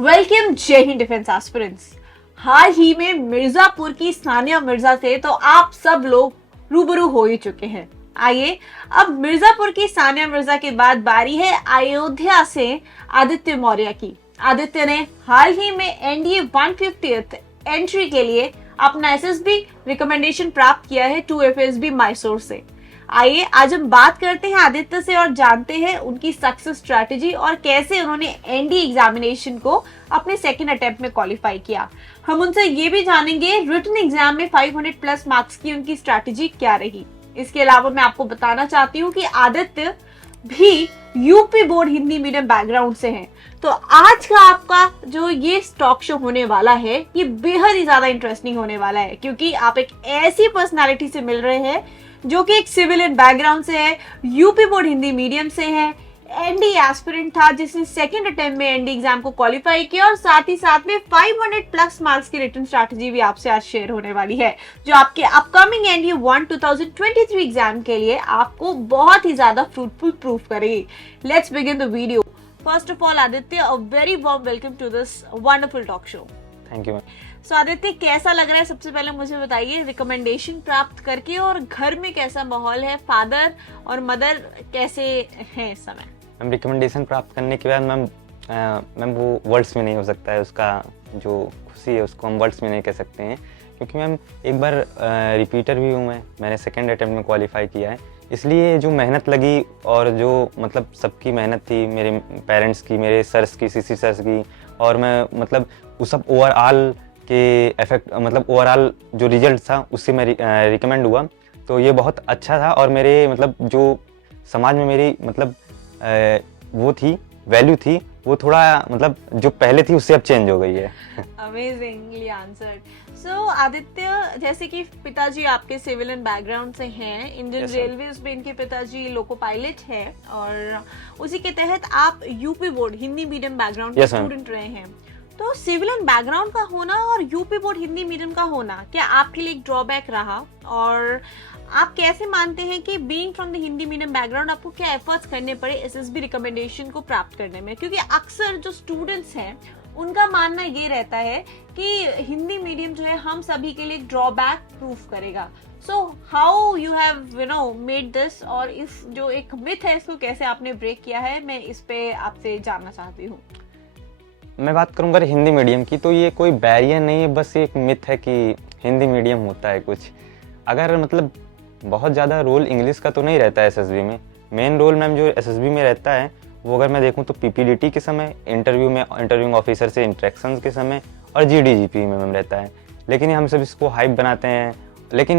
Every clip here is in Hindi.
वेलकम जय हिंद डिफेंस एस्पिरेंट्स। हाल ही में मिर्जापुर की सानिया मिर्जा से तो आप सब लोग रूबरू हो ही चुके हैं। आइए अब मिर्जापुर की सानिया मिर्जा के बाद बारी है अयोध्या से आदित्य मौर्य की। आदित्य ने हाल ही में NDA 150 एंट्री के लिए अपना SSB रिकमेंडेशन प्राप्त किया है 2 AFSB मैसूर से। आइए आज हम बात करते हैं आदित्य से और जानते हैं उनकी सक्सेस स्ट्रैटेजी और कैसे उन्होंने NDA एग्जामिनेशन को अपने सेकंड अटेम्प्ट में क्वालिफाई किया। हम उनसे ये भी जानेंगे रिटन एग्जाम में 500 प्लस मार्क्स की उनकी स्ट्रैटेजी क्या रही। इसके अलावा मैं आपको बताना चाहती हूँ कि आदित्य भी UP board Hindi medium background से हैं। तो आज का आपका जो ये टॉक शो होने वाला है ये बेहद ही ज्यादा इंटरेस्टिंग होने वाला है, क्योंकि आप एक ऐसी पर्सनालिटी से मिल रहे हैं जो कि एक सिविलियन बैकग्राउंड से है, यूपी बोर्ड हिंदी मीडियम से है, NDA एस्पिरेंट था जिसने सेकंड अटेम्प्ट में NDA एग्जाम को क्वालिफाई किया और साथ ही साथ में 500 प्लस मार्क्स की रिटन स्ट्रैटेजी भी आपसे आज शेयर होने वाली है, जो आपके अपकमिंग NDA 2023 एग्जाम के लिए आपको बहुत ही ज्यादा फ्रूटफुल प्रूफ करेगी। Let's begin the video. First of all Aditya, a very warm welcome to this wonderful talk show. Thank you. So Aditya, कैसा लग रहा है सबसे पहले मुझे बताइए रिकमेंडेशन प्राप्त करके, और घर में कैसा माहौल है, फादर और मदर कैसे हैं इस समय? मैम रिकमेंडेशन प्राप्त करने के बाद मैम वो वर्ड्स में नहीं हो सकता है, उसका जो खुशी है उसको हम वर्ड्स में नहीं कह सकते हैं, क्योंकि मैम एक बार रिपीटर भी हूँ मैंने सेकेंड अटेम्प्ट में क्वालिफाई किया है। इसलिए जो मेहनत लगी और जो मतलब सबकी मेहनत थी, मेरे पेरेंट्स की, मेरे सर्स की, CC सर्स की, और मैं मतलब उस सब ओवरऑल के इफेक्ट मतलब ओवरऑल जो रिजल्ट था उससे मैं रिकमेंड हुआ, तो ये बहुत अच्छा था। और मेरे मतलब जो समाज में मेरी मतलब वो थी वैल्यू थी, वो थोड़ा मतलब जो पहले थी उससे अब चेंज हो गई है। Amazingly answered. सो आदित्य, जैसे कि पिताजी आपके सिविलियन बैकग्राउंड से हैं, इंडियन रेलवेज में इनके पिताजी लोको पायलट है, और उसी के तहत आप UP board Hindi medium background के स्टूडेंट रहे हैं। तो सिविलियन बैकग्राउंड का होना और यूपी बोर्ड हिंदी मीडियम का होना क्या आपके लिए एक ड्रॉबैक रहा, और आप कैसे मानते हैं कि being from the Hindi medium background आपको क्या एफर्ट्स करने पड़े SSB रिकमेंडेशन को प्राप्त करने में? क्योंकि अक्सर जो स्टूडेंट्स हैं उनका मानना ये रहता है कि हिंदी मीडियम जो है हम सभी के लिए एक ड्रॉबैक प्रूफ करेगा। So how you have made this, और इस जो एक मिथ है इसको कैसे आपने ब्रेक किया है, मैं इस पे आपसे जानना चाहती हूँ। मैं बात करूँगा हिंदी मीडियम की, तो ये कोई बैरियर नहीं है, बस एक मिथ है कि हिंदी मीडियम होता है कुछ। अगर मतलब बहुत ज़्यादा रोल इंग्लिश का तो नहीं रहता है SSB में। मेन रोल मैम जो SSB में रहता है वो अगर मैं देखूँ तो PPDT के समय, इंटरव्यू में इंटरव्यूइंग ऑफिसर से इंटरेक्शंस के समय, और GDGP में मैम रहता है। लेकिन हम सब इसको हाइप बनाते हैं। लेकिन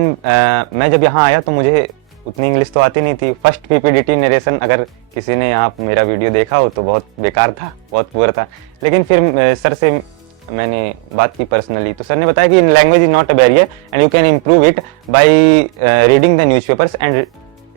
मैं जब यहाँ आया तो मुझे उतनी इंग्लिश तो आती नहीं थी। फर्स्ट PPDT नरेशन अगर किसी ने यहाँ मेरा वीडियो देखा हो तो बहुत बेकार था, बहुत पुअर था। लेकिन फिर सर से मैंने बात की पर्सनली, तो सर ने बताया कि language is not a barrier and you can improve it by reading the newspapers and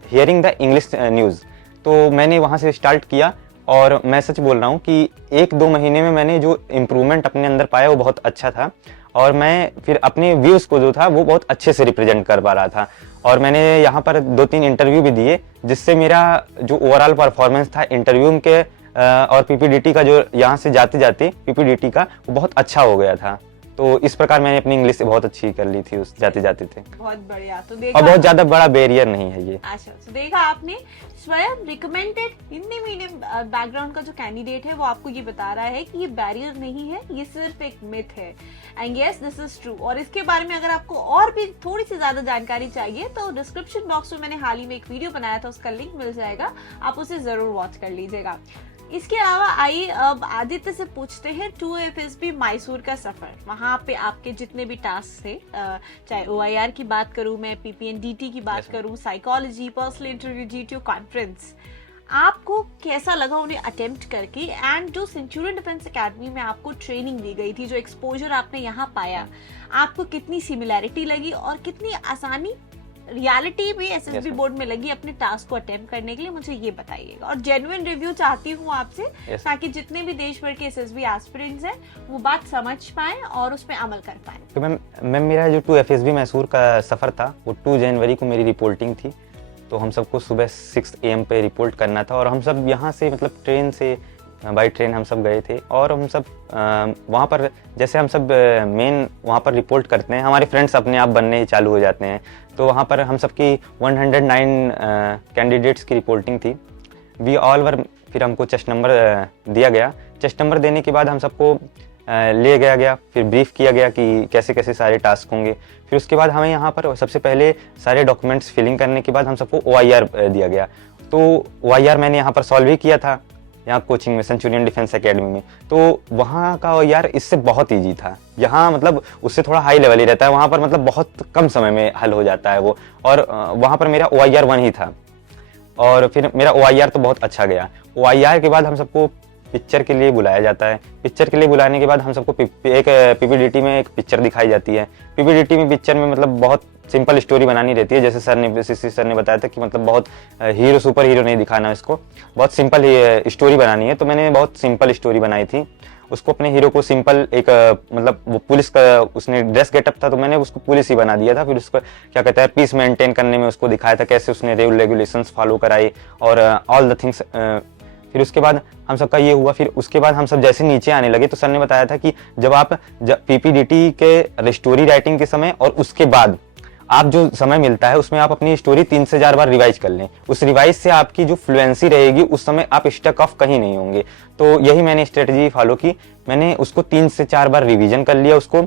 hearing the English news. तो मैंने वहाँ से स्टार्ट किया, और मैं सच बोल रहा हूँ कि 1-2 महीने में मैंने जो इम्प्रूवमेंट अपने अंदर पाया वो बहुत अच्छा था, और मैं फिर अपने व्यूज़ को जो था वो बहुत अच्छे से रिप्रेजेंट कर पा रहा था। और मैंने यहाँ पर 2-3 इंटरव्यू भी दिए, जिससे मेरा जो ओवरऑल परफॉर्मेंस था इंटरव्यू के और PPDT का जो यहाँ से जाते जाते PPDT का वो बहुत अच्छा हो गया था। तो इस प्रकार मैंने अपनी इंग्लिश से बहुत अच्छी कर ली थी उस जाते जाते थे। बहुत बढ़िया। तो देखा, और बहुत ज्यादा बड़ा बैरियर नहीं है ये। अच्छा, तो देखा आपने, स्वयं रिकमेंडेड हिंदी मीडियम बैकग्राउंड का जो कैंडिडेट है वो आपको ये बता रहा है कि ये बैरियर नहीं है, ये सिर्फ एक मिथ है। And yes, this is true. और इसके बारे में अगर आपको और भी थोड़ी सी ज्यादा जानकारी चाहिए तो डिस्क्रिप्शन बॉक्स में मैंने हाल ही में एक वीडियो बनाया था, उसका लिंक मिल जाएगा, आप उसे जरूर वॉच कर लीजिएगा। इसके अलावा आइए अब आदित्य से पूछते हैं 2 AFSB मैसूर का सफर। वहां पे आपके जितने भी टास्क थे, चाहे OIR की बात करूं मैं, PPNDT की बात करूं, psychology, personal interview, GTO conference, आपको कैसा लगा उन्हें अटेम्प्ट करके? एंड जो सेंचुरियन डिफेंस एकेडमी में आपको ट्रेनिंग दी गई थी, जो एक्सपोजर आपने यहाँ पाया, आपको कितनी सिमिलैरिटी लगी और कितनी आसानी रियलिटी भी SSB बोर्ड में लगी अपने टास्क को अटेम्प्ट करने के लिए, मुझे ये बताइएगा। और जेन्युइन रिव्यू चाहती हूँ आपसे, ताकि जितने भी देश भर के SSB एस्पिरेंट्स हैं वो बात समझ पाए और उस पर अमल कर पाए। तो मैम मेरा जो 2 AFSB मैसूर का सफ़र था वो 2 जनवरी को मेरी रिपोर्टिंग थी। तो हम सबको सुबह 6 AM पे रिपोर्ट करना था, और हम सब यहाँ से मतलब ट्रेन से बाई ट्रेन हम सब गए थे और हम सब वहाँ पर जैसे हम सब मेन वहाँ पर रिपोर्ट करते हैं, हमारे फ्रेंड्स अपने आप बनने ही चालू हो जाते हैं। तो वहाँ पर हम सब की 109 कैंडिडेट्स की रिपोर्टिंग थी। वी ऑल वर, फिर हमको चेस्ट नंबर दिया गया। चेस्ट नंबर देने के बाद हम सबको ले गया, फिर ब्रीफ किया गया कि कैसे कैसे सारे टास्क होंगे। फिर उसके बाद हमें यहाँ पर सबसे पहले सारे डॉक्यूमेंट्स फिलिंग करने के बाद हम सबको OIR दिया गया। तो OIR मैंने यहाँ पर सॉल्व भी किया था, यहाँ कोचिंग में, सेंचुरियन डिफेंस एकेडमी में। तो वहाँ का OIR इससे बहुत ईजी था। यहाँ मतलब उससे थोड़ा हाई लेवल ही रहता है, वहाँ पर मतलब बहुत कम समय में हल हो जाता है वो। और वहाँ पर मेरा OIR 1 ही था और फिर मेरा OIR तो बहुत अच्छा गया। OIR के बाद हम सबको पिक्चर के लिए बुलाया जाता है। पिक्चर के लिए बुलाने के बाद हम सबको एक PPDT में एक पिक्चर दिखाई जाती है। PPDT में पिक्चर में मतलब बहुत सिंपल स्टोरी बनानी रहती है, जैसे सर ने बताया था कि मतलब बहुत हीरो सुपर हीरो नहीं दिखाना, इसको बहुत सिंपल स्टोरी बनानी है। तो मैंने बहुत सिंपल स्टोरी बनाई थी। उसको अपने हीरो को सिंपल एक मतलब वो पुलिस का उसने ड्रेस गेटअप था, तो मैंने उसको पुलिस ही बना दिया था। फिर उसको क्या कहता है पीस मेंटेन करने में उसको दिखाया था, कैसे उसने रेगुलेशंस फॉलो कराए और ऑल द थिंग्स। फिर उसके बाद हम सबका ये हुआ। फिर उसके बाद हम सब जैसे नीचे आने लगे तो सर ने बताया था कि जब PPDT के स्टोरी राइटिंग के समय और उसके बाद आप जो समय मिलता है उसमें आप अपनी स्टोरी 3 से 4 बार रिवाइज कर लें। उस रिवाइज से आपकी जो फ्लुएंसी रहेगी उस समय आप स्टक ऑफ कहीं नहीं होंगे। तो यही मैंने स्ट्रेटजी फॉलो की। मैंने उसको 3 से 4 बार रिवीजन कर लिया। उसको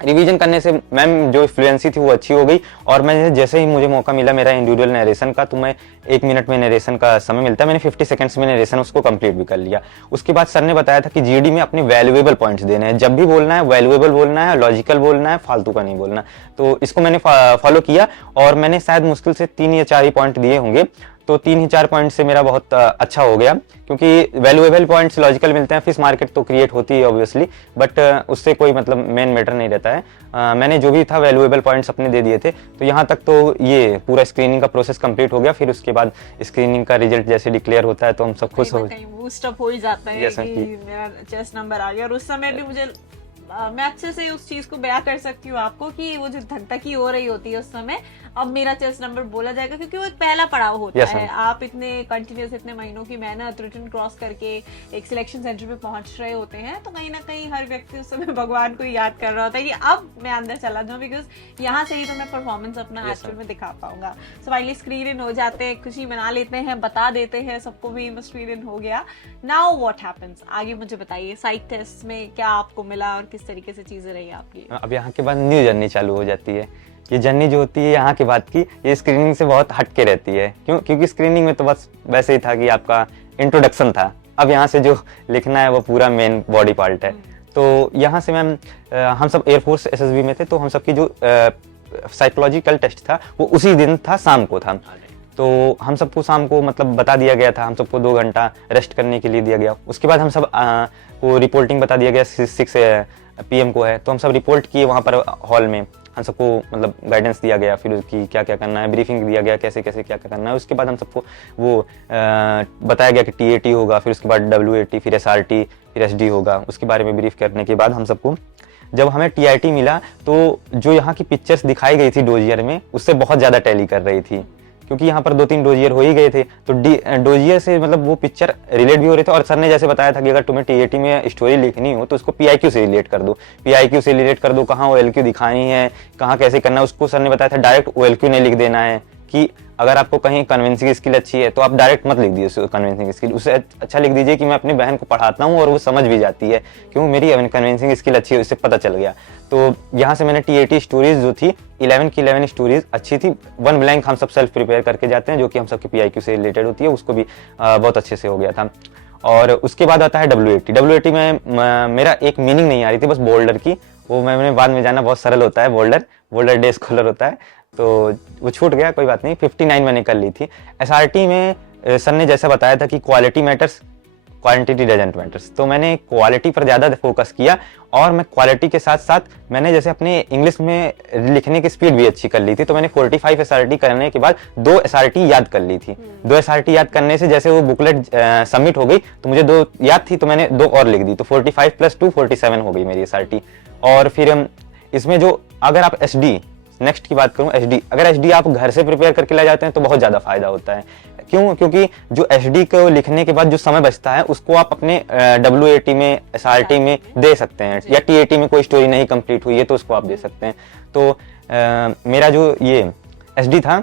रिवीजन करने से मैम जो फ्लुएंसी थी वो अच्छी हो गई। और मैं जैसे ही मुझे मौका मिला मेरा इंडिविजुअल नरेशन का, तो मैं 1 मिनट में नरेशन का समय मिलता है, मैंने 50 सेकंड्स में नरेशन उसको कंप्लीट भी कर लिया। उसके बाद सर ने बताया था कि GD में अपने वैल्यूएबल पॉइंट्स देने हैं, जब भी बोलना है वैल्यूएबल बोलना है, लॉजिकल बोलना है, फालतू का नहीं बोलना। तो इसको मैंने फॉलो किया और मैंने शायद मुश्किल से 3 या 4 ही पॉइंट दिए होंगे। तो 3 ही 4 पॉइंट से मेरा बहुत अच्छा हो गया, क्योंकि वैल्यूएबल पॉइंट्स लॉजिकल मिलते हैं। फिश मार्केट तो क्रिएट होती है ऑब्वियसली, बट उससे कोई मतलब मेन मैटर नहीं रहता है। मैंने जो भी था वैल्यूएबल पॉइंट्स अपने दे दिए थे। तो यहाँ तक तो ये पूरा स्क्रीनिंग का प्रोसेस कंप्लीट हो गया। फिर उसके बाद स्क्रीनिंग का रिजल्ट जैसे डिक्लेयर होता है तो हम सब खुश हो बूस्टअप हो ही जाता है कि मेरा चेस्ट नंबर आ गया। और उस समय भी मुझे मैं अच्छे से उस चीज को बयां कर सकती हूँ आपको कि वो जो धकधकी हो रही होती है उस समय, अब मेरा चेस्ट नंबर बोला जाएगा, क्योंकि वो एक पहला पड़ाव होता है। आप इतने कंटिन्यूस इतने महीनों की मेहनत रिटर्न क्रॉस करके एक सिलेक्शन सेंटर पे पहुंच रहे होते हैं, तो कहीं ना कहीं हर व्यक्ति उस समय भगवान को याद कर रहा होता है कि अब मैं अंदर चला जाऊं, बिकॉज यहाँ से ही तो मैं परफॉर्मेंस अपना एक्चुअल में दिखा पाऊंगा। सो फाइनली स्क्रीन इन हो जाते हैं, खुशी मना लेते हैं, बता देते हैं सबको भी स्क्रीन इन हो गया। नाउ व्हाट हैपेंस, आगे मुझे बताइए साइक टेस्ट में क्या आपको मिला और किस तरीके से चीजें रही आपकी। अब यहाँ के बाद न्यू जर्नी चालू हो जाती है। ये जर्नी जो होती है यहाँ के बाद की, ये स्क्रीनिंग से बहुत हट के रहती है। क्योंकि स्क्रीनिंग में तो बस वैसे ही था कि आपका इंट्रोडक्शन था। अब यहाँ से जो लिखना है वो पूरा मेन बॉडी पार्ट है। तो यहाँ से मैम हम सब एयरफोर्स SSB में थे, तो हम सबकी जो साइकोलॉजिकल टेस्ट था वो उसी दिन था, शाम को था। तो हम सबको शाम को मतलब बता दिया गया था, हम सबको 2 घंटा रेस्ट करने के लिए दिया गया। उसके बाद हम सब को रिपोर्टिंग बता दिया गया 6 PM को है। तो हम सब रिपोर्ट किए वहाँ पर हॉल में, हम सबको मतलब गाइडेंस दिया गया, फिर उसकी क्या क्या करना है, ब्रीफिंग दिया गया कैसे कैसे क्या क्या करना है। उसके बाद हम सबको वो बताया गया कि TAT होगा, फिर उसके बाद WAT, फिर SRT, फिर SD होगा। उसके बारे में ब्रीफ करने के बाद हम सबको जब हमें TIT मिला तो जो यहाँ की पिक्चर्स दिखाई गई थी डोजियर में उससे बहुत ज़्यादा टैली कर रही थी, क्योंकि यहाँ पर 2-3 डोजियर हो ही गए थे। तो डोजियर से मतलब वो पिक्चर रिलेट भी हो रहे थे। और सर ने जैसे बताया था कि अगर तुम्हें TAT में स्टोरी लिखनी हो तो उसको PIQ से रिलेट कर दो, PIQ से रिलेट कर दो, कहाँ OLQ दिखानी है, कहाँ कैसे करना है। उसको सर ने बताया था डायरेक्ट OLQ नहीं लिख देना है, कि अगर आपको कहीं कन्विंसिंग स्किल अच्छी है तो आप डायरेक्ट मत लिख दीजिए कन्विंसिंग स्किल, उससे अच्छा लिख दीजिए कि मैं अपनी बहन को पढ़ाता हूँ और वो समझ भी जाती है, क्यों मेरी कन्विंसिंग स्किल अच्छी है, उससे पता चल गया। तो यहाँ से मैंने TAT स्टोरीज जो थी 11 की 11 स्टोरीज अच्छी थी। 1 ब्लैंक हम सब सेल्फ प्रिपेयर करके जाते हैं, जो कि हम सबके PIQ से रिलेटेड होती है, उसको भी बहुत अच्छे से हो गया था। और उसके बाद आता है WAT में मेरा एक मीनिंग नहीं आ रही थी, बस बोल्डर की। वो मैंने बाद में जाना बहुत सरल होता है, बोल्डर डे स्कॉलर होता है, तो वो छूट गया, कोई बात नहीं। 59 मैंने कर ली थी। SRT में सर ने जैसा बताया था कि quality matters, quantity doesn't matters, तो मैंने क्वालिटी पर ज़्यादा फोकस किया। और मैं क्वालिटी के साथ साथ मैंने जैसे अपने इंग्लिश में लिखने की स्पीड भी अच्छी कर ली थी। तो मैंने 45 SRT करने के बाद 2 SRT याद कर ली थी। 2 SRT याद करने से जैसे वो बुकलेट सबमिट हो गई तो मुझे 2 याद थी, तो मैंने 2 और लिख दी, तो 45 + 2 47 हो गई मेरी SRT। और फिर इसमें जो अगर आप SD नेक्स्ट की बात करूं, SD अगर SD आप घर से प्रिपेयर करके ले जाते हैं तो बहुत ज़्यादा फायदा होता है। क्यों? क्योंकि जो एचडी को लिखने के बाद जो समय बचता है उसको आप अपने WAT में, SRT में दे सकते हैं, या TAT में कोई स्टोरी नहीं कंप्लीट हुई है तो उसको आप दे सकते हैं। तो मेरा जो ये एचडी था,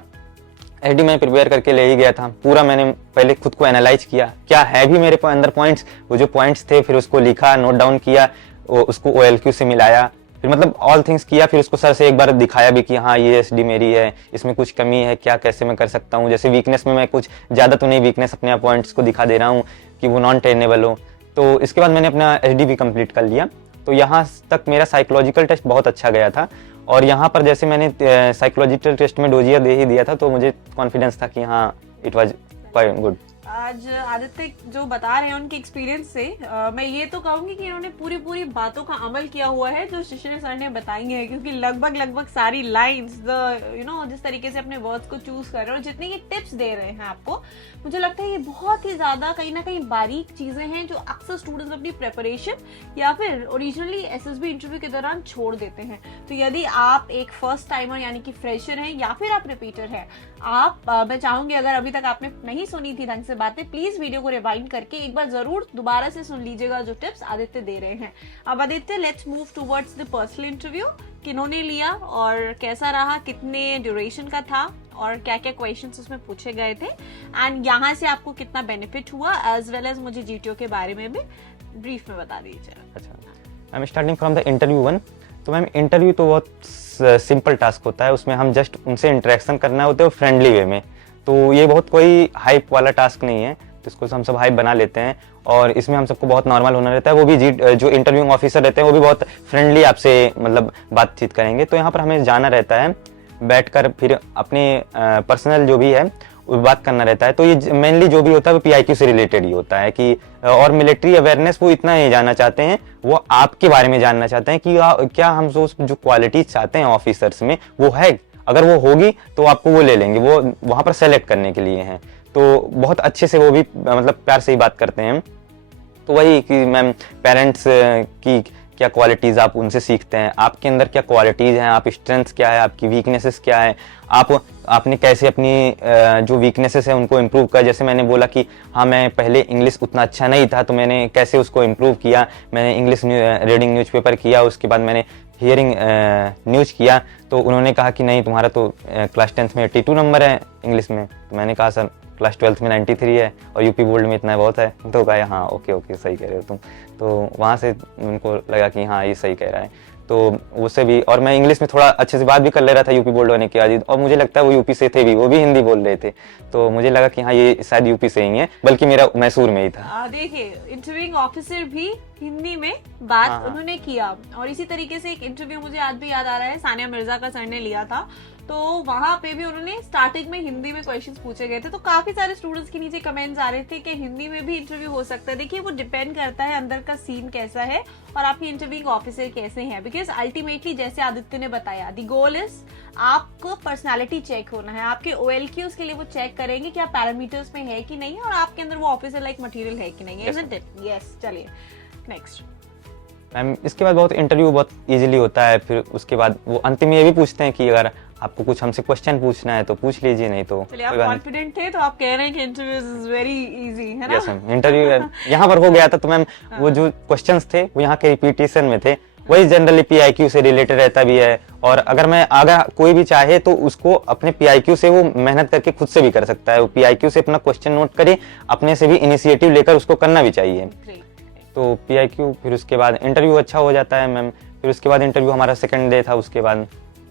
एचडी मैं प्रिपेयर करके ले ही गया था पूरा। मैंने पहले खुद को एनालाइज किया, क्या है भी मेरे अंदर पॉइंट्स, वो जो पॉइंट्स थे फिर उसको लिखा, नोट डाउन किया, उसको OLQ से मिलाया, फिर मतलब ऑल थिंग्स किया, फिर उसको सर से एक बार दिखाया भी कि हाँ ये एचडी मेरी है, इसमें कुछ कमी है क्या, कैसे मैं कर सकता हूँ। जैसे वीकनेस में मैं कुछ ज़्यादा तो नहीं वीकनेस अपने आप पॉइंट्स को दिखा दे रहा हूँ कि वो नॉन टेनेबल हो। तो इसके बाद मैंने अपना एचडी भी कंप्लीट कर लिया। तो यहाँ तक मेरा साइकोलॉजिकल टेस्ट बहुत अच्छा गया था, और यहाँ पर जैसे मैंने साइकोलॉजिकल टेस्ट में डोजियर दे ही दिया था तो मुझे कॉन्फिडेंस था कि हाँ इट वाज क्वाइट गुड। आज आदित्य जो बता रहे हैं उनके एक्सपीरियंस से मैं ये तो कहूंगी कि इन्होंने पूरी बातों का अमल किया हुआ है जो शिशिर सर ने बताई है, क्योंकि लगभग सारी लाइंस जिस तरीके से अपने वर्ड्स को चूज कर रहे हैं और जितनी ये टिप्स दे रहे हैं आपको, मुझे लगता है ये बहुत ही ज्यादा कहीं ना कहीं बारीक चीजें हैं जो अक्सर स्टूडेंट्स अपनी प्रिपरेशन या फिर ओरिजिनली SSB इंटरव्यू के दौरान छोड़ देते हैं। तो यदि आप एक फर्स्ट टाइमर यानी कि फ्रेशर हैं या फिर आप रिपीटर हैं, मैं चाहूंगी अगर अभी तक आपने नहीं सुनी थी ढंग से बातें, प्लीज वीडियो को रिवाइंड करके एक बार जरूर दोबारा से सुन लीजिएगा जो टिप्स आदित्य दे रहे हैं। अब Aditya, let's move towards the personal interview. किन्होंने लिया और कैसा रहा, कितने ड्यूरेशन का था और क्या क्या क्वेश्चंस उसमें पूछे गए थे, एंड यहाँ से आपको कितना बेनिफिट हुआ, एज वेल एज मुझे GTO के बारे में भी ब्रीफ में बता दीजिए। अच्छा, I am starting from the interview 1। तो मैम इंटरव्यू तो बहुत सिंपल टास्क होता है, उसमें हम जस्ट उनसे इंटरेक्शन करना होता है फ्रेंडली वे में। तो ये बहुत कोई हाइप वाला टास्क नहीं है, तो इसको हम सब हाइप बना लेते हैं, और इसमें हम सबको बहुत नॉर्मल होना रहता है। वो भी जो इंटरव्यूइंग ऑफिसर रहते हैं वो भी बहुत फ्रेंडली आपसे मतलब बातचीत करेंगे। तो यहाँ पर हमें जाना रहता है बैठकर, फिर अपने पर्सनल जो भी है वो बात करना रहता है। तो ये मेनली जो भी होता है वो PIQ से रिलेटेड ही होता है कि, और मिलिट्री अवेयरनेस वो इतना नहीं जानना चाहते हैं, वो आपके बारे में जानना चाहते हैं कि क्या हम जो क्वालिटीज चाहते हैं ऑफिसर्स में वो है, अगर वो होगी तो आपको वो ले लेंगे, वो वहाँ पर सेलेक्ट करने के लिए हैं। तो बहुत अच्छे से वो भी मतलब प्यार से ही बात करते हैं। तो वही कि मैम पेरेंट्स की क्या क्वालिटीज़ आप उनसे सीखते हैं, आपके अंदर क्या क्वालिटीज़ हैं, आप स्ट्रेंथ्स क्या है, आपकी वीकनेसेस क्या है, आपने कैसे अपनी जो वीकनेसेस है उनको इम्प्रूव किया। जैसे मैंने बोला कि हाँ मैं पहले इंग्लिश उतना अच्छा नहीं था, तो मैंने कैसे उसको इम्प्रूव किया। मैंने इंग्लिश रीडिंग न्यूज़पेपर किया, उसके बाद मैंने हियरिंग न्यूज़ किया। तो उन्होंने कहा कि नहीं तुम्हारा तो क्लास 10th में 82 नंबर है इंग्लिश में। तो मैंने कहा सर क्लास 12th में 93 है और यूपी बोर्ड में इतना बहुत है। तो कहा हाँ ओके सही कह रहे हो तुम। तो वहाँ से उनको लगा कि हाँ ये सही कह रहा है। तो उससे भी, और मैं इंग्लिश में थोड़ा अच्छे से बात भी कर ले रहा था यूपी बोर्ड होने के बाद, और मुझे लगता है वो यूपी से थे भी, वो भी हिंदी बोल रहे थे। तो मुझे लगा कि हाँ ये शायद यूपी से ही है, बल्कि मेरा मैसूर में ही था। देखिए इंटरव्यूइंग ऑफिसर भी हिंदी में बात उन्होंने किया, और इसी तरीके से एक इंटरव्यू मुझे आज भी याद आ रहा है, सानिया मिर्जा का सर ने लिया था। तो वहां पे भी उन्होंने स्टार्टिंग में हिंदी में क्वेश्चंस पूछे गए थे। तो काफी सारे स्टूडेंट्स के नीचे कमेंट्स आ रहे थे कि हिंदी में भी इंटरव्यू हो सकता है। देखिए वो डिपेंड करता है अंदर का सीन कैसा है और आपके इंटरव्यूइंग ऑफिसर कैसे हैं, बिकॉज अल्टीमेटली जैसे आदित्य ने बताया, द गोल इज आपको पर्सनालिटी चेक होना है। आपके OLQs के लिए वो चेक करेंगे कि आप पैरामीटर्स में है कि नहीं, और आपके अंदर वो ऑफिसर लाइक मटेरियल है कि नहीं है। Isn't it? यस। चलिए नेक्स्ट मैम, इसके बाद बहुत इंटरव्यू बहुत इजीली होता है। फिर उसके बाद वो अंतिम में ये भी पूछते हैं कि अगर आपको कुछ हमसे क्वेश्चन पूछना है तो पूछ लीजिए, नहीं तो चलिए। आप कॉन्फिडेंट थे तो आप कह रहे हैं कि इंटरव्यू इज वेरी इजी, है ना? यस मैम, इंटरव्यू यहाँ पर हो गया था। तो मैम वो जो क्वेश्चंस थे वो यहाँ के रिपीटेशन में थे, वही जनरली PIQ से रिलेटेड रहता भी है। और अगर मैं अगर कोई भी चाहे तो उसको अपने PIQ से वो मेहनत करके खुद से भी कर सकता है। वो PIQ से अपना क्वेश्चन नोट करे, अपने से भी इनिशिएटिव लेकर उसको करना भी चाहिए। तो PIQ, फिर उसके बाद इंटरव्यू अच्छा हो जाता है मैम। फिर उसके बाद इंटरव्यू हमारा सेकंड डे था, उसके बाद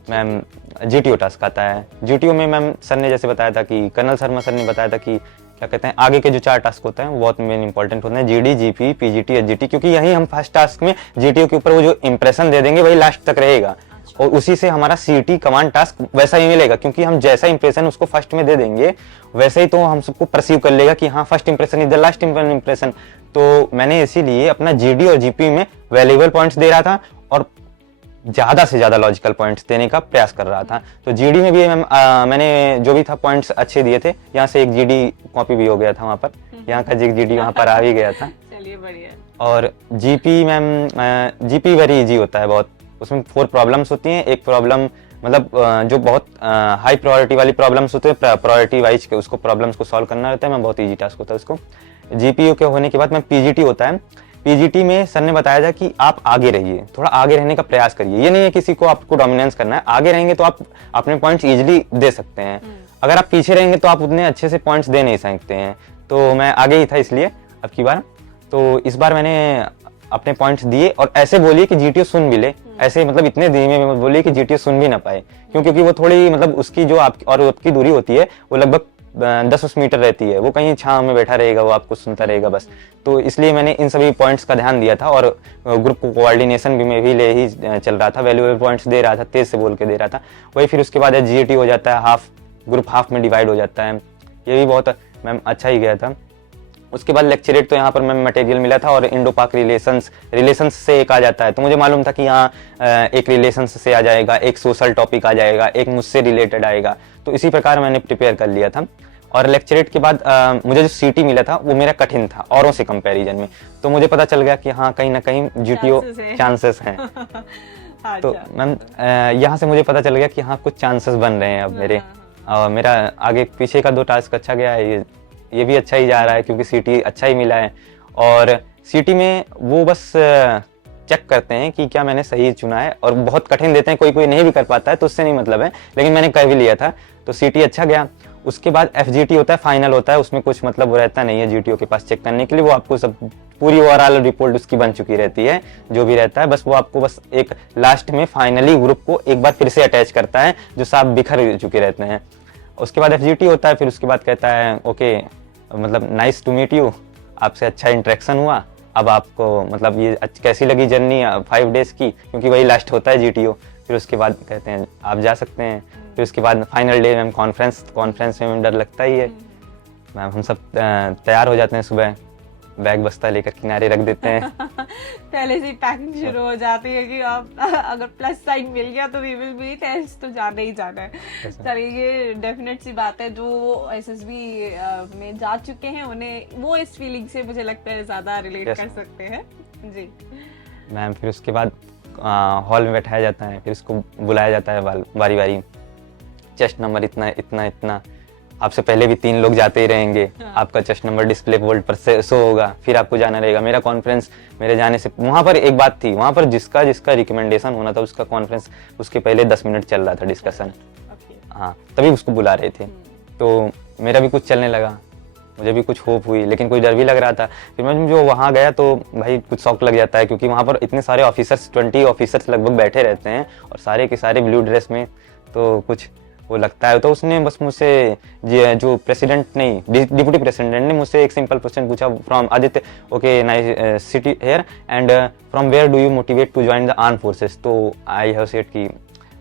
मैम GTO टास्क आता है। GTO में मैम सर ने जैसे बताया था कि कर्नल शर्मा सर ने बताया था कि क्या कहते हैं आगे के जो 4 टास्क होते हैं वो बहुत मेन इंपॉर्टेंट होते हैं, GD, GP, PGT, SGT, क्योंकि यही हम फर्स्ट टास्क में GTO के ऊपर वो जो इंप्रेशन दे देंगे वही लास्ट तक रहेगा, और उसी से हमारा CT कमांड टास्क वैसा ही मिलेगा, क्योंकि हम जैसा इंप्रेशन उसको फर्स्ट में दे देंगे वैसे ही तो हम सबको परसीव कर लेगा कि हाँ first impression is the last impression. तो मैंने इसीलिए अपना GD और GP में वैल्यूएबल पॉइंट्स दे रहा था और ज्यादा से ज्यादा लॉजिकल पॉइंट्स देने का प्रयास कर रहा था। तो GD में भी मैंने जो भी था पॉइंट्स अच्छे दिए थे। यहाँ से एक GD कॉपी भी हो गया था, वहाँ पर यहाँ का GD वहाँ पर आ भी गया था। चलिए बढ़िया। और GP ma'am GP very easy होता है बहुत। उसमें 4 प्रॉब्लम्स होती हैं। एक प्रॉब्लम मतलब जो बहुत हाई प्रायोरिटी वाली प्रॉब्लम्स होते हैं, प्रायोरिटी वाइज के उसको प्रॉब्लम्स को सॉल्व करना रहता है, मैं बहुत ईजी टास्क होता है उसको। जीपीयू के होने के बाद मैं पीजीटी होता है, पीजीटी में सर ने बताया था कि आप आगे रहिए, थोड़ा आगे रहने का प्रयास करिए। ये नहीं है किसी को आपको डोमिनेंस करना है, आगे रहेंगे तो आप अपने पॉइंट्स इजीली दे सकते हैं। अगर आप पीछे रहेंगे तो आप उतने अच्छे से पॉइंट्स दे नहीं सकते हैं। तो मैं आगे ही था इसलिए अब की बार, तो इस बार मैंने अपने पॉइंट्स दिए और ऐसे बोलिए कि जीटीओ सुन भी ले, ऐसे मतलब इतने धीमे में बोलिए कि जीटीओ सुन भी ना पाए, क्योंकि वो थोड़ी मतलब उसकी जो आपकी और आपकी दूरी होती है वो लगभग 10 मीटर रहती है, वो कहीं छांव में बैठा रहेगा, वो आपको सुनता रहेगा बस। तो इसलिए मैंने इन सभी पॉइंट्स का ध्यान दिया था और ग्रुप को कोऑर्डिनेशन भी मैं भी ले ही चल रहा था, वैल्यूएबल पॉइंट्स दे रहा था, तेज से बोल के दे रहा था वही। फिर उसके बाद जीटी हो जाता है, हाफ ग्रुप हाफ में डिवाइड हो जाता है, ये भी बहुत मैम अच्छा ही गया था। उसके बाद लेक्चरेट तो यहाँ पर मैम मटेरियल मिला था और इंडो पाक रिलेशंस से एक आ जाता है, तो मुझे मालूम था कि यहाँ एक रिलेशंस से आ जाएगा, एक सोशल टॉपिक आ जाएगा, एक मुझसे रिलेटेड आएगा, तो इसी प्रकार मैंने प्रिपेयर कर लिया था। और लेक्चरेट के बाद मुझे जो सीटी मिला था वो मेरा कठिन था औरों से कंपैरिजन में, तो मुझे पता चल गया कि हाँ कहीं ना कहीं जीटीओ चांसेस हैं। तो मैम यहाँ से मुझे पता चल गया कि हाँ कुछ चांसेस बन रहे हैं अब मेरे। मेरा आगे पीछे का 2 टास्क अच्छा गया है, ये भी अच्छा ही जा रहा है क्योंकि सीटी अच्छा ही मिला है। और सीटी में वो बस चेक करते हैं कि क्या मैंने सही चुना है, और बहुत कठिन देते हैं, कोई कोई नहीं भी कर पाता है तो उससे नहीं मतलब है, लेकिन मैंने कर भी लिया था तो सीटी अच्छा गया। उसके बाद एफजीटी होता है, फाइनल होता है, उसमें कुछ मतलब वो रहता नहीं है जीटीओ के पास चेक करने के लिए, वो आपको सब पूरी ओवरऑल रिपोर्ट उसकी बन चुकी रहती है जो भी रहता है, बस वो आपको बस एक लास्ट में फाइनली ग्रुप को एक बार फिर से अटैच करता है जो सब बिखर चुके रहते हैं। उसके बाद एफजीटी होता है, फिर उसके बाद कहता है ओके मतलब नाइस टू मीट यू, आपसे अच्छा इंटरेक्शन हुआ, अब आपको मतलब ये कैसी लगी जर्नी 5 डेज की, क्योंकि वही लास्ट होता है जीटीओ। फिर उसके बाद कहते हैं आप जा सकते हैं। फिर उसके बाद फाइनल डे मैम कॉन्फ्रेंस में डर लगता ही है मैम, हम सब तैयार हो जाते हैं, सुबह बैग बस्ता लेकर किनारे रख देते हैं पहले से पैकिंग शुरू हो जाती है कि आप अगर प्लस साइन मिल गया तो वी विल बी टेस्ट, तो जाना ही जाना है। चलिए ये डेफिनेट सी बात है, जो एसएसबी में जा चुके हैं उन्हें वो इस फीलिंग से मुझे लगता है ज्यादा रिलेट कर सकते हैं जी मैम। फिर उसके बाद हॉल में बैठाया जाता है, फिर उसको बुलाया जाता है बारी बारी, चेस्ट नंबर इतना इतना इतना, आपसे पहले भी 3 लोग जाते ही रहेंगे, आपका चेस्ट नंबर डिस्प्ले बोर्ड पर से शो होगा, फिर आपको जाना रहेगा। मेरा कॉन्फ्रेंस मेरे जाने से वहाँ पर एक बात थी, वहाँ पर जिसका रिकमेंडेशन होना था उसका कॉन्फ्रेंस उसके पहले 10 मिनट चल रहा था डिस्कशन, हाँ तभी उसको बुला रहे थे, तो मेरा भी कुछ चलने लगा, मुझे भी कुछ होप हुई, लेकिन कुछ डर भी लग रहा था। फिर मैं जो वहाँ गया तो भाई कुछ शौक लग जाता है, क्योंकि वहाँ पर इतने सारे ऑफिसर्स 20 ऑफिसर्स लगभग बैठे रहते हैं और सारे के सारे ब्लू ड्रेस में, तो कुछ वो लगता है। तो उसने बस मुझसे जो प्रेसिडेंट नहीं डिप्टी प्रेसिडेंट ने मुझसे एक सिंपल क्वेश्चन पूछा, from Aditya okay nice city here and from where do you motivate to join the arm forces, तो आई हैव सेड कि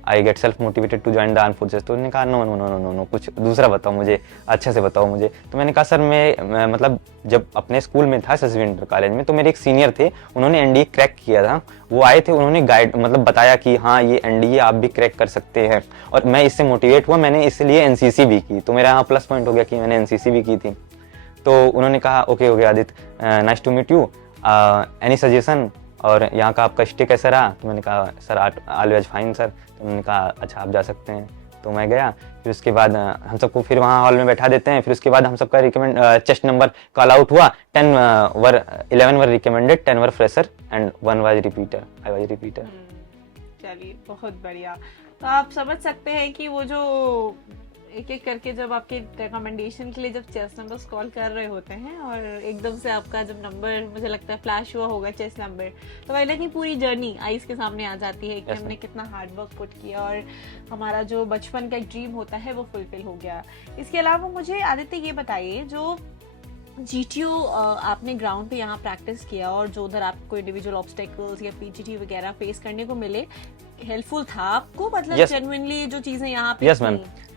I get self motivated to join the arm forces. तो उन्होंने कहा no no no no no no कुछ दूसरा बताओ मुझे, अच्छे से बताओ मुझे। तो मैंने कहा सर मैं मतलब जब अपने स्कूल में था एसएसबी इंटर कॉलेज में, तो मेरे एक सीनियर थे, उन्होंने एनडीए क्रैक किया था, वो आए थे, उन्होंने गाइड मतलब बताया कि हाँ ये एनडीए आप भी क्रैक कर सकते हैं, और मैं इससे मोटिवेट हुआ, मैंने इसलिए एनसीसी भी की, तो मेरा यहाँ प्लस पॉइंट हो गया कि मैंने एनसीसी भी की थी। तो उन्होंने कहा okay okay Aditya nice to meet you, any suggestion, और यहाँ का आपका स्टे कैसा रहा? तो मैंने कहा सर ऑलवेज फाइन सर। तो उन्होंने कहा अच्छा आप जा सकते हैं। तो मैं गया, फिर उसके बाद हम सबको फिर वहाँ हॉल में बैठा देते हैं, फिर उसके बाद हम सबका recommend chest number call out हुआ, 11 were recommended, 10 were fresher and 1 was repeater, I was repeater. चलिए बहुत बढ़िया। तो आप समझ सकते हैं कि वो जो एक एक करके जब आपके रिकमेंडेशन के लिए जब चेस्ट नंबर कॉल कर रहे होते हैं और एकदम से आपका जब नंबर मुझे लगता है फ्लैश हुआ होगा चेस्ट नंबर, तो कहीं ना कहीं पूरी जर्नी आईज के सामने आ जाती है कि हमने कितना हार्ड वर्क पुट किया और हमारा जो बचपन का एक ड्रीम होता है वो फुलफिल हो गया। इसके अलावा मुझे आदित्य ये बताइए, जो जीटीओ आपने ग्राउंड पे यहाँ प्रैक्टिस किया और जो उधर आपको इंडिविजुअल ऑब्स्टेकल्स या पीजीटी वगैरह फेस करने को मिले, हेल्पफुल था आपको? मतलब जेन्युइनली जो चीजें यहाँ पे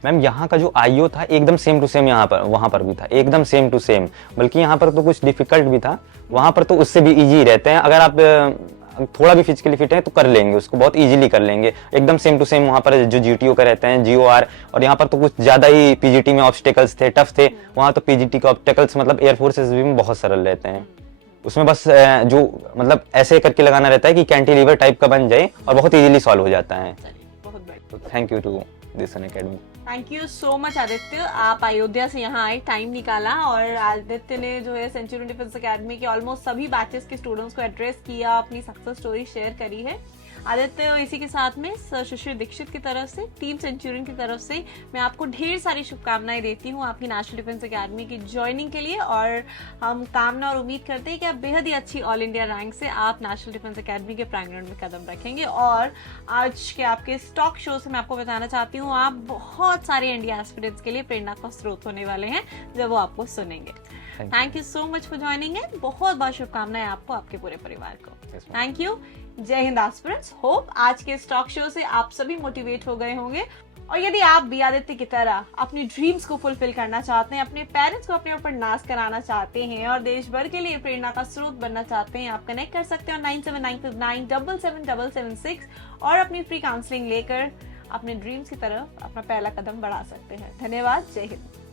मैम यहाँ का जो आईओ था एकदम सेम टू सेम यहाँ पर वहाँ पर भी था, एकदम सेम टू सेम, बल्कि यहाँ पर तो कुछ डिफिकल्ट भी था, वहाँ पर तो उससे भी इजी रहते हैं। अगर आप थोड़ा भी फिजिकली फिट है तो कर लेंगे उसको, बहुत इजीली कर लेंगे, एकदम सेम टू सेम वहाँ पर जो जीटीओ का रहते हैं जीओआर। और यहाँ पर तो कुछ ज्यादा ही पीजीटी में ऑब्स्टेकल्स थे, टफ थे, वहाँ तो पीजीटी के ऑब्स्टेकल्स मतलब एयरफोर्स एसएसबी में बहुत सरल रहते हैं। उसमें बस जो मतलब ऐसे करके लगाना रहता है कि कैंटिलीवर टाइप का बन जाए और बहुत इजीली सॉल्व हो जाता है। बहुत तो thank you to this academy. Thank you so much Aditya, आप अयोध्या से यहाँ आए, टाइम निकाला, और आदित्य ने जो है सेंचुरियन डिफेंस एकेडमी के ऑलमोस्ट सभी बैचेस के स्टूडेंट्स को एड्रेस किया, अपनी सक्सेस स्टोरी शेयर करी है। आदित्य, इसी के साथ में सर शिशिर दीक्षित की तरफ से, टीम सेंचुरियन की तरफ से मैं आपको ढेर सारी शुभकामनाएं देती हूँ आपकी नेशनल डिफेंस एकेडमी की ज्वाइनिंग के लिए, और हम कामना और उम्मीद करते हैं कि आप बेहद ही अच्छी ऑल इंडिया रैंक से आप नेशनल डिफेंस एकेडमी के प्रांगण में कदम रखेंगे। और आज के आपके स्टॉक शो से मैं आपको बताना चाहती हूँ, आप बहुत सारे इंडिया एस्पिरेंट्स के लिए प्रेरणा का स्रोत होने वाले हैं जब वो आपको सुनेंगे। Thank you so much for joining in, बहुत बहुत शुभकामनाएं आपको, आपके पूरे परिवार को। Thank you. जय हिंद एस्पिरेंट्स। होप आज के स्टॉक शो से आप सभी मोटिवेट हो गए होंगे, और यदि आप भी आदित्य की तरह अपनी ड्रीम्स को फुलफिल करना चाहते हैं, अपने पेरेंट्स को अपने ऊपर नाज कराना चाहते हैं और देश भर के लिए प्रेरणा का स्रोत बनना चाहते हैं, आप कनेक्ट कर सकते हैं 9795977776 और अपनी फ्री काउंसलिंग लेकर अपने ड्रीम्स की तरफ अपना पहला कदम बढ़ा सकते हैं। धन्यवाद। जय हिंद।